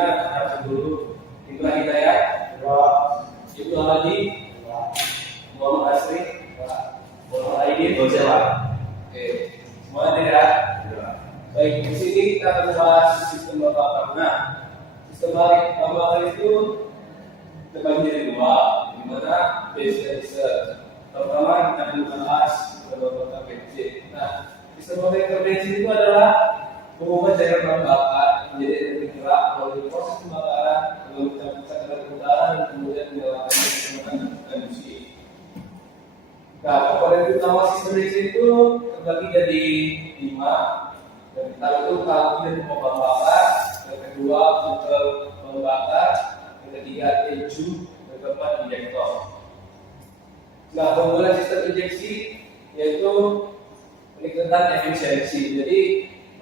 Sebelumnya harus dulu Indra Hidayat, Ibu Aladi, Muhammad Asri, Muhammad Aidin, Oke, semuanya tidak. Baik, di sini kita akan bahas sistem bakar. Nah, sistem bakar itu terbagi menjadi dua, di mana base dan reserve. Pertama kita akan bahas sistem bakar bensin. Nah, sistem bakar bensin itu adalah mengubah cairan bahan bakar menjadi energi gerak melalui proses pembakaran dengan mencampurkan cairan udara dan kemudian menyalakannya menggunakan emisi. Nah, komponen utama sistem bensin itu terbagi jadi 5. Yang pertama itu tangki dan pompa bakar, yang kedua filter pembakar, yang ketiga ecu, yang keempat injektor. Nah, keunggulan sistem injeksi yaitu meningkatkan efisiensi. Jadi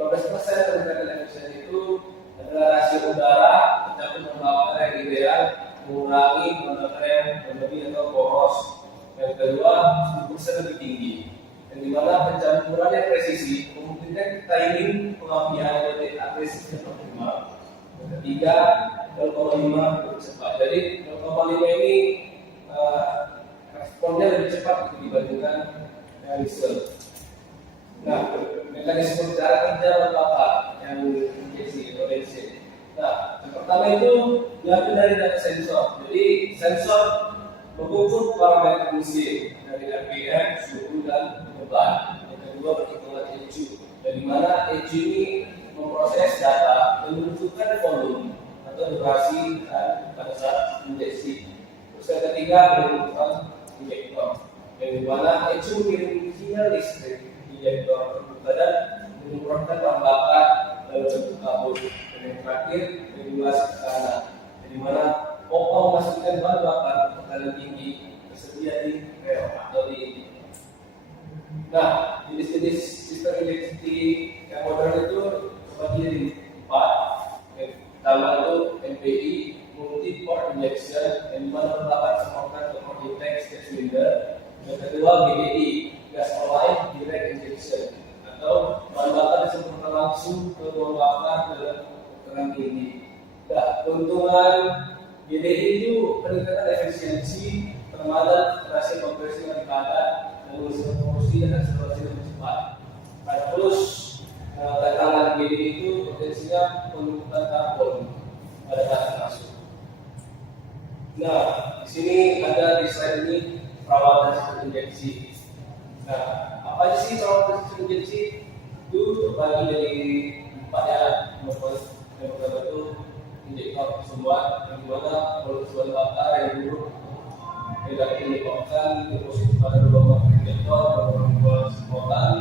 12% peningkatan efisiensi itu adalah rasio udara mencakup pembakar yang ideal, mengurangi pembakar yang berlebih atau boros. Yang kedua, 10% lebih tinggi. Yang dimana pencampuran yang presisi memungkinkan timing pengapian yang lebih agresif dan optimal. Yang ketiga, 0,5 lebih cepat. Jadi 0,5 ini responnya lebih cepat dibandingkan diesel. Nah, mekanisme cara kerja bahan bakar yang injeksi atau bensin. Nah, yang pertama itu diambil dari data sensor. Jadi sensor mengukur parameter mesin dari RPM, suhu dan beban. Yang kedua perhitungan ECU, dari mana ECU ini memproses data dan menentukan volume atau durasi pada saat injeksi. Terus yang ketiga menentukan injektor, yang mana ECU mengirim sinyal listrik injektor terbuka dan mengeluarkan bahan bakar dalam bentuk kabut. Dan yang terakhir regulasi tekanan, di mana pompa memasukkan bahan bakar tekanan tinggi tersedia di rel atau di. Nah, jenis-jenis sistem injeksi yang modern itu terbagi jadi 4. Yang pertama itu MPI, multi port injection, yang dimana terdapat supporter untuk intake cylinder. Yang kedua GDI, gas line direct injection, atau bahan bakar disemprotkan langsung ke ruang bakar dalam tekanan tinggi. Nah, keuntungan GDI itu peningkatan efisiensi, permadan, rasio kompresi yang padat, dan menghasilkan produksi dan akselerasi lebih cepat. Nah, terus tekanan GDI itu potensinya penumpukan karbon pada saat masuk. Nah, di sini ada di slide ini perawatan sistem injeksi. Nah, apa aja sih perawatan sistem injeksi? Itu terbagi dari 4 ya. Yang pertama itu injektor sumbat, yang dimana produksi bahan bakar yang dulu tidak diinjektorkan deposit pada lubang injektor dan lubang semprotan.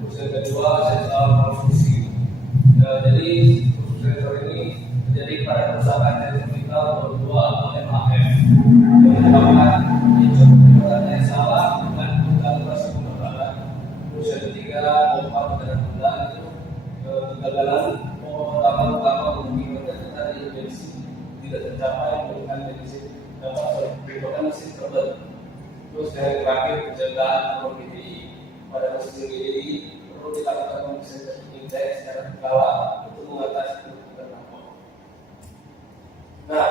Terus yang kedua sensor transfusi. Jadi sensor ini terjadi pada kerusakan elektrikal atau MAF yang menyebabkan injektor yang salah dan proses pembakaran. Terus yang ketiga pompa tekanan rendah itu kegagalan pompa utama mengakibatkan tekanan injeksi tidak tercapai dengan bensin dapat menyebabkan mesin terbang. Terus yang terakhir penjagaan GDI. Pada mesin GDI perlu dilakukan pemeriksaan indeks secara berkala untuk mengatasi kerusakan knalpot. Nah,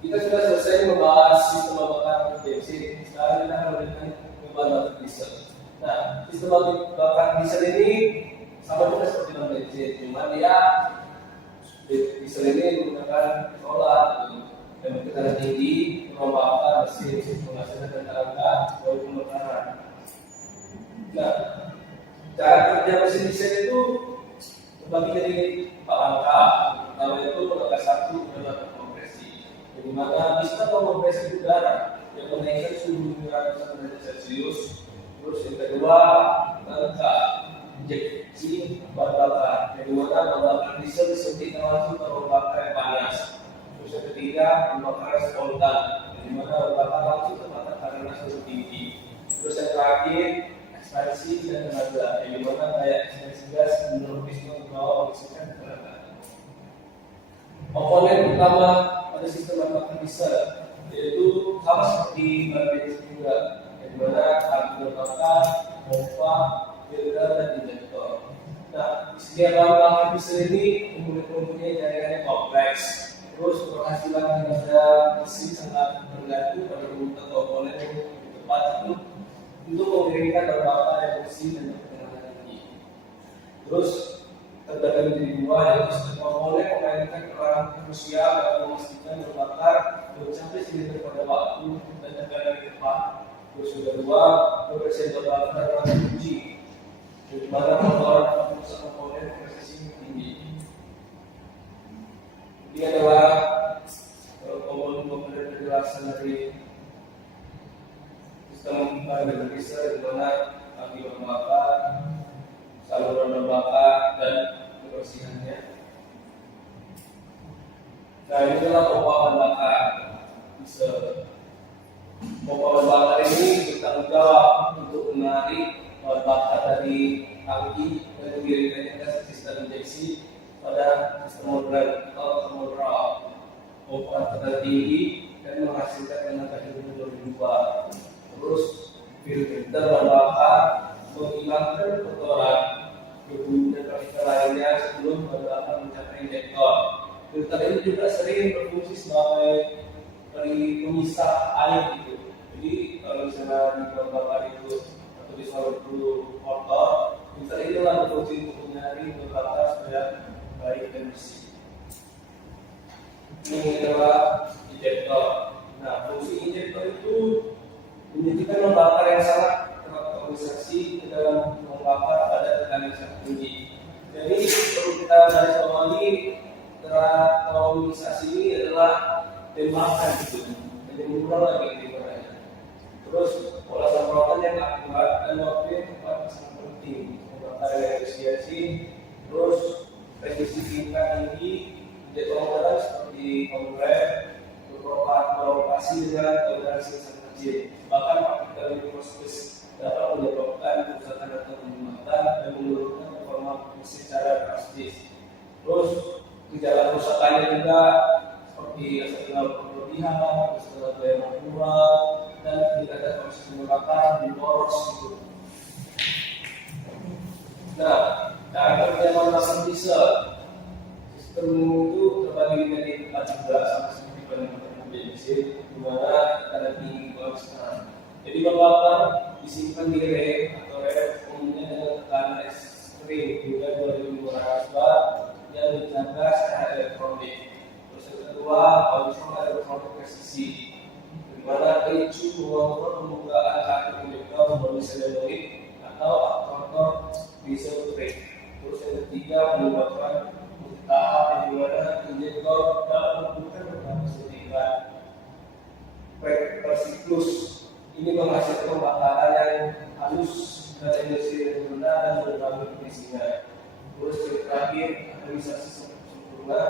kita sudah selesai membahas sistem bakar bensin. Sekarang kita akan memberikan bahan bakar diesel. Nah, sistem bakar diesel ini sama juga seperti bahan bensin, cuma dia diesel ini menggunakan solar dan tekanan tinggi, pembakaran mesin menghasilkan tenaga dari pembakaran. Nah, cara kerja mesin diesel itu terbagi jadi 4 langkah. Pertama itu langkah 1 adalah kompresi, di mana bisa mengopresi udara yang menaikkan suhu 500 derajat Celcius. Terus yang kedua langkah injeksi bahan bakar, yang dimana bahan bakar diesel disuntikkan langsung ke ruang bakar yang panas. Terus yang ketiga pembakaran spontan, yang dimana bahan bakar langsung terbakar karena suhu tinggi. Terus yang terakhir ekspansi dan tenaga, yang dimana daya ekspansi gas menurut piston ke bawah mengisikan tenaga. Komponen utama pada sistem bahan bakar diesel yaitu sama seperti bahan bensin juga, yang dimana karbu bakar, pompa, filter dan injektor. Nah, setiap bahan diesel ini mempunyai jaringannya kompleks. Terus keberhasilan kinerja mesin sangat bergantung pada urutan komponen yang tepat itu untuk mengirimkan bahan bakar yang bersih dan bertenaga tinggi. Terus terbagi menjadi dua, yaitu setiap komponen memainkan peran krusial dalam memastikan bahan bakar mencapai silinder pada waktu dan tekanan yang tepat. Terus yang kedua, pembersihan bahan bakar dan kunci, di mana pengeluaran pengusaha komponen presisi tinggi. Ini adalah komponen penjelasan dari sistem bahan diesel, di mana tangki bahan bakar, saluran bahan bakar, dan kebersihannya. Nah, ini adalah pompa bahan bakar diesel. Pompa bahan bakar ini bertanggung jawab untuk menarik bahan bakar dari tangki dan mengirimkannya ke sistem injeksi pada sistem modern atau thermal pompa tenaga tinggi dan menghasilkan tenaga hidrogen lebih luar. Terus filter bahan bakar menghilangkan kotoran, debu dan partikel lainnya sebelum bahan bakar mencapai injektor. Filter ini juga sering berfungsi sebagai pemisah air gitu. Jadi kalau misalnya di bahan bakar itu atau di saluran itu kotor, filter inilah berfungsi untuk menyaring bahan bakar supaya baik dan bersih. Ini adalah injektor. Nah, fungsi injektor itu menjadikan bahan bakar yang sangat terorganisasi ke dalam bahan bakar pada tekanan yang sangat tinggi. Jadi perlu kita garis bawahi, terorganisasi ini adalah tembakan gitu. Jadi murah lagi tembakannya. Terus pola semprotan yang akurat dan waktu yang tepat sangat penting. Bahan bakar yang efisiensi, terus presisi tingkat tinggi, injektor modal seperti kompres, beroperasi dengan toleransi yang sangat kecil. Bahkan partikel mikroskopis dapat menyebabkan kerusakan atau penyumbatan dan menurunkan performa mesin secara drastis. Terus gejala kerusakannya juga seperti asap berlebihan, asap yang kurang, dan tidak ada proses pembakaran di poros gitu. Nah, cara kerja menggunakan diesel sistem itu terbagi menjadi 4 juga sama seperti pada mobil diesel, di mana ada tinggi konstan. Jadi bahan bakar disimpan di rek atau rek umumnya dengan tekanan ekstrim hingga 2200 bar yang dijaga secara elektronik. Terus yang kedua, kontrol elektronik presisi, di mana ricu mengontrol pembukaan kartu injektor melalui solenoid atau aktuator diesel brake. Terus yang ketiga, menyebabkan tahap di mana injektor dapat membuka beberapa suntikan per siklus. Ini menghasilkan pembakaran yang halus dan energi yang rendah dan mengurangi emisinya. Terus yang terakhir, organisasi sempurna,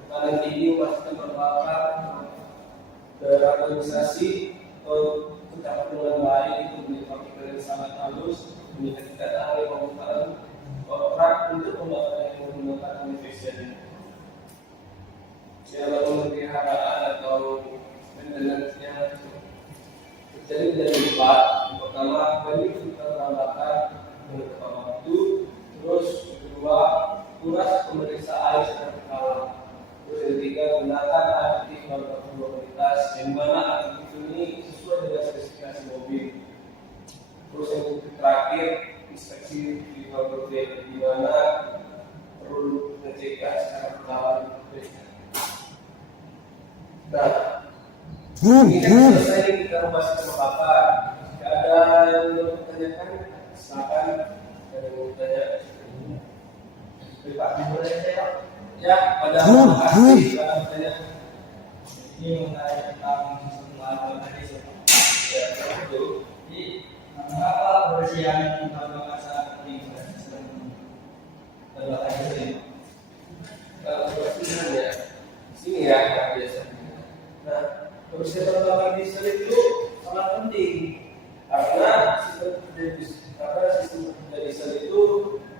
tekanan tinggi memastikan pembakar berorganisasi tercapai dengan baik, itu menjadi partikel yang sangat halus, meningkatkan ahli pembakaran kontrak untuk pembakaran yang menggunakan efisien. Siapa pemeliharaan atau maintenance-nya terjadi menjadi 4. Yang pertama, beri filter bahan bakar dengan tepat waktu. Terus yang kedua, kuras pemeriksa air secara berkala. Terus yang ketiga, gunakan aditif berkualitas yang mana aditif ini sesuai dengan spesifikasi mobil. Terus yang terakhir, inspeksi filter protein, di mana perlu dicek secara berkala. Nah, ini kan selesai kita membahas bahan bakar. Jika ada yang belum ditanyakan, silakan ada yang mau bertanya. Pak, dimulai saya. Ya, pada makasih silakan bertanya. Ini mengenai tentang pengalaman tadi. Ya, itu. Jadi, apa kebersihan bahan bakar saat ini? Bahan bakar ini. Kebersihan ya. Sini ya, biasanya. Nah, kebersihan bahan bakar diesel itu sangat penting karena sistem kerja diesel itu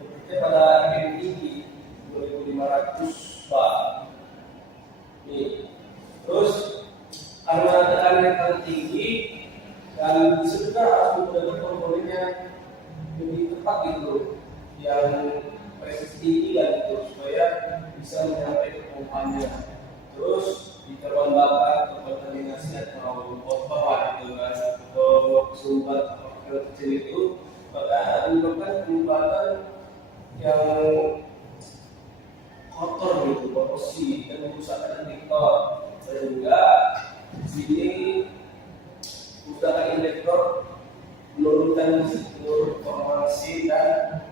bekerja pada tekanan tinggi 2500 bar. Nih, terus karena tekanan yang tinggi dan diesel juga harus menggunakan komponennya lebih tepat gitu, yang presisi itu korupsi dan merusakkan indikator, sehingga di sini usaha indikator menurunkan seluruh formasi dan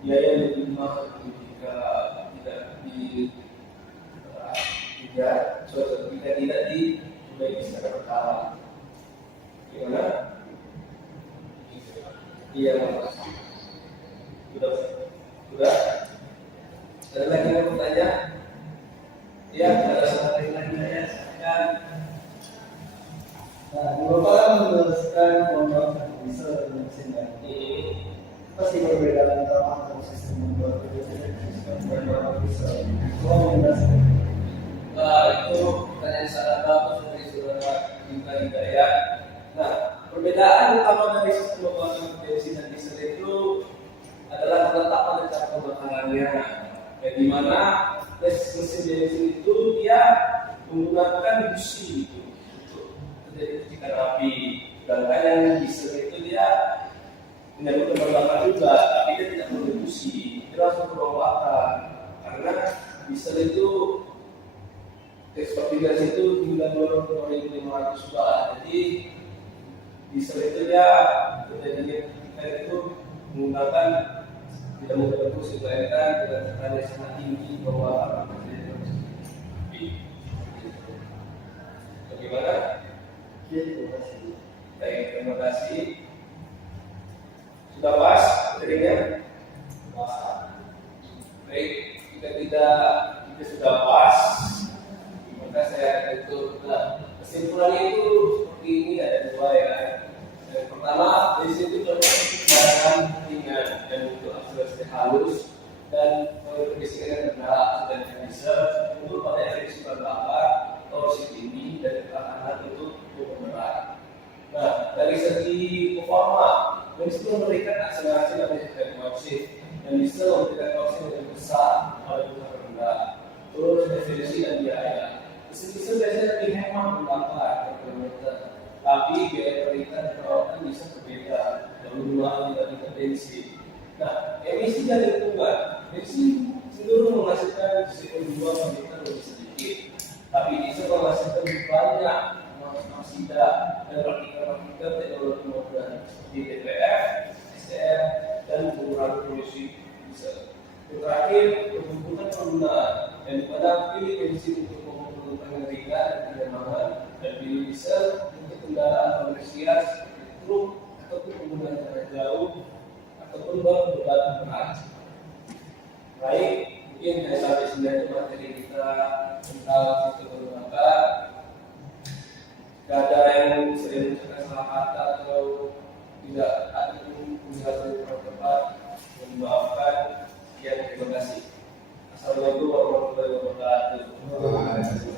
biaya yang diterima jika tidak diperbaiki secara berkala. Gimana? Iya, Mas. Sudah. Ada lagi yang mau bertanya? Ya, ada satu lagi saya sampaikan. Nah, Bapak kan meneruskan pembuatan bisa dan mesin ini. Apa sih perbedaan antara sistem membuat dan sistem membuat bisa? Kalau menjelaskan. Itu pertanyaan sangat bagus dari saudara Bintang Hidayat. Nah, perbedaan utama dari sistem pembuatan bensin dan diesel itu adalah terletak pada cara pembakarannya. Di mana mesin bensin itu dia menggunakan busi gitu untuk terjadi percikan api. Sedangkan yang diesel itu dia menyambut bakar juga, tapi dia tidak perlu busi. Dia langsung ke ruang bakar karena diesel itu ekspor gas itu bulan 2.500 watt. Jadi diesel itu dia terjadinya ketika itu menggunakan tidak menggunakan busi, melainkan dengan tekanan sangat tinggi bahwa bagaimana? Baik, terima kasih. Sudah pas materinya? Baik, jika sudah pas, maka saya tutup. Nah, kesimpulannya itu seperti ini, ada dua ya. Yang pertama, dari situ barang ringan dan untuk akselerasi halus dan kondisinya rendah dan bisa untuk pada efek bakar torsi tinggi dan ketahanan untuk berat. Nah, dari segi performa, mesin memberikan akselerasi dan torsi dan bisa memberikan torsi yang besar pada putaran rendah. Terus efisiensi dan biaya. Mesin biasanya lebih hemat membakar per kilometer, tapi biaya peringkat dan perawatan bisa berbeda dan menggunakan dibandingkan bensin. Nah, emisi dan lingkungan, bensin cenderung menghasilkan CO2 lebih sedikit, tapi diesel menghasilkan lebih banyak oksida dan partikel-partikel teknologi modern seperti DPF, SCR, dan mengurangi polusi diesel. Terakhir, kebutuhan penggunaan dan pada pilih bensin untuk penggunaan ringan dan kenyamanan dan pilih diesel untuk kendaraan komersial seperti truk ataupun penggunaan jarak jauh ataupun beban berat. Baik, mungkin sampai sini aja materi kita tentang sistem pembakaran. Jika ada yang sering mengucapkan salah kata atau tidak ada penjelasan yang kurang tepat, maafkan. Terima kasih. Assalamualaikum warahmatullahi wabarakatuh.